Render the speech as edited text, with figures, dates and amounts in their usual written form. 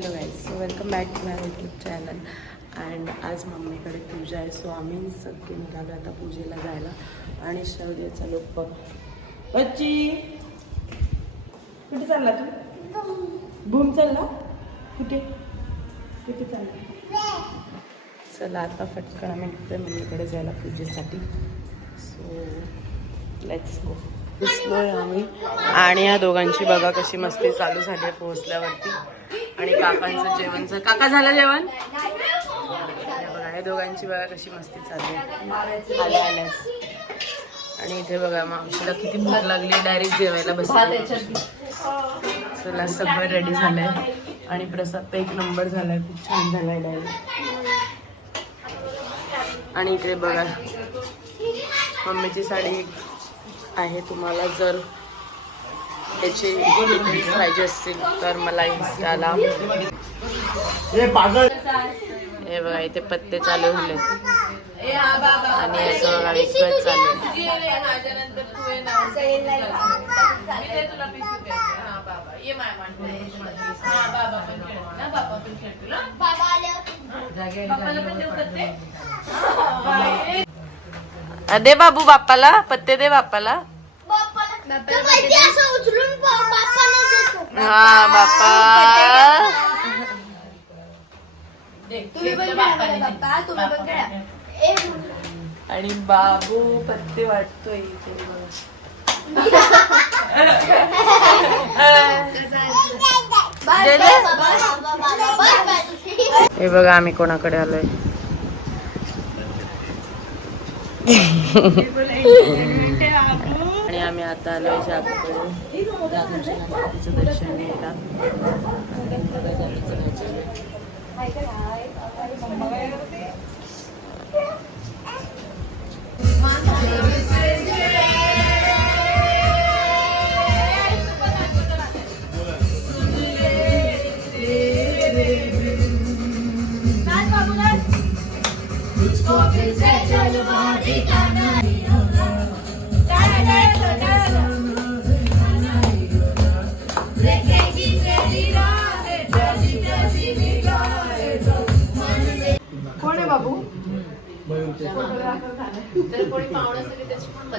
Hello guys, welcome back to my YouTube channel. And आज मम्मीकडे पूजा आहे, सो आम्ही सगळे निघालो आता पूजेला जायला. आणि शौर्याचा लोक बघ. बच्ची कुठे चालला तू? भूम चालला? कुठे कुठे चालला? चला आता फटकन आम्ही निघतोय मम्मीकडे जायला पूजेसाठी. So let's go. दिसलोय आम्ही आणि या दोघांची बघा कशी मस्ती चालू झाली आहे पोहोचल्यावरती. आणि काकांचं जेवणचं. काका झालं जेवण? बघा हे दोघांची बघा कशी मस्ती चालू आहे. आणि इथे बघा मावशीला किती भूक लागली, डायरेक्ट जेवायला बसली. चला सगळं रेडी झालंय आणि प्रसाद तर एक नंबर झालाय, खूप छान झालाय डायरेक्ट. आणि इकडे बघा मम्मीची साडी आहे. तुम्हाला जर त्याचे डिटेल्स पाहिजे असतील तर मला इंस्टाला. हे बघा इथे पत्ते चालू झाले आणि याचं बघा विकत चालू आहे. दे बाबू बाप्पाला पत्ते, दे बाप्पाला. हा बाप्पा आणि बाबू पत्ते वाटतोय इथे. हे बघा आम्ही कोणाकडे आलोय. आणि आम्ही आता आलोय जागूकडे, जागूच्या गणपतीचं दर्शन घ्यायला. कोण आहे बाबू? तर कोणी पाहुणे सगळे त्याची पण